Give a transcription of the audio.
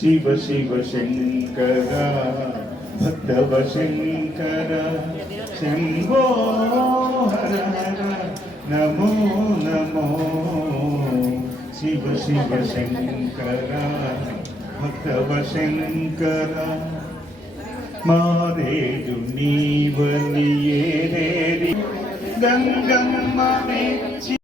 Shiv Shiv Shankar भक्तव Shankar Shambho हर हर Namo Namo Shiv Shiv Shankar भक्तव Shankar मारेदु नीवलिये गंगम्म मेच्చి